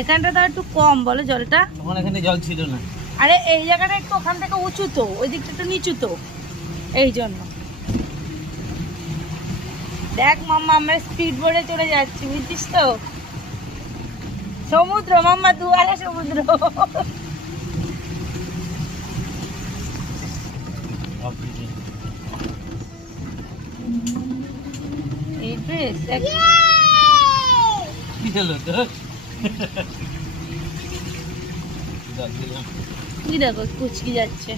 এখানটা তো একটু কম বলো জলটা, তখন এখানে জল ছিল না। আরে এই জায়গাটা একটু ওখান থেকে উঁচু তো, ওই দিকটা একটু নিচু তো, এই জন্য। দেখ মাম্মা আমরা স্পিড বোর্ডে চলে যাচ্ছি, বুঝছিস তো? সমুদ্র মাম্মা, দুয়ারে সমুদ্র। এই ড্রেস কি হলো তোর? কি দেখো কুচকি যাচ্ছে।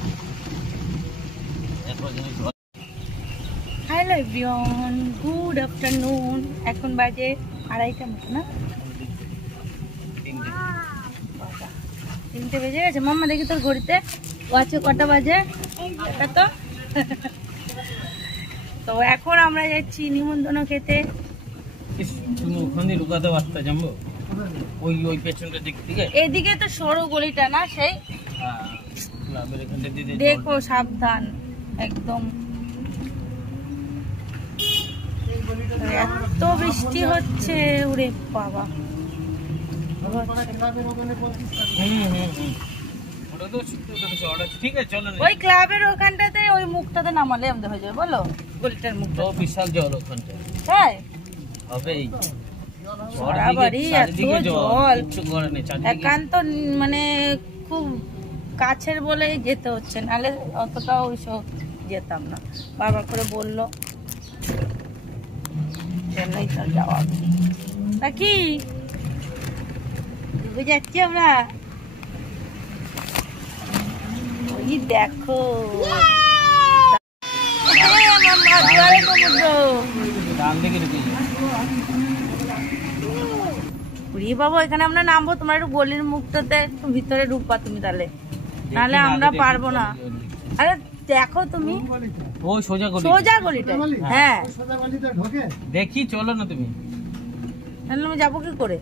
Hello everyone, good afternoon. এখন বাজে 2:30 মতো না, 3টে বেজে গেছে। মাম্মা দেখি তোর ঘড়িতে ওয়াচে কটা বাজে, তো তো এখন আমরা যাচ্ছি নিমন্ত্রণ খেতে। তুমি ওখানে লুকাতে পারতা জানবো, ওই ওই পেছনটা দিক থেকে। এদিকে তো সরু গলিটা না, সেই ক্লাবের এখানটা দিতে দেখো সাবধান একদম। এত বৃষ্টি হচ্ছে, ওরে বাবা। ঠিক আছে চলো, ওই ক্লাবের ওখানটাতে ওই মুখটাতে নামালে আমাদের হয়ে যাবে, বলো গলিটার মুখটা বিশাল জল ওখানটা। তাই হবেই, সারাবাড়ি এত জল। একান্ত মানে খুব কাছের বলে যেতে হচ্ছে, নাহলে অতটাও ওইসব যেতাম না। বারবার করে বললো জন্যই তো যাওয়া। তা কি যাচ্ছি আমরা, ওই দেখো বাবা, এখানে আমরা নামবো। তোমার একটু গলির মুখটাতে একটু ভিতরে ঢুকবা তুমি, তাহলে নাহলে আমরা পারবো না। আরে দেখো তুমি ওই সোজা গলিটা, হ্যাঁ দেখি চলো না তুমি, তাহলে আমি যাবো কি করে?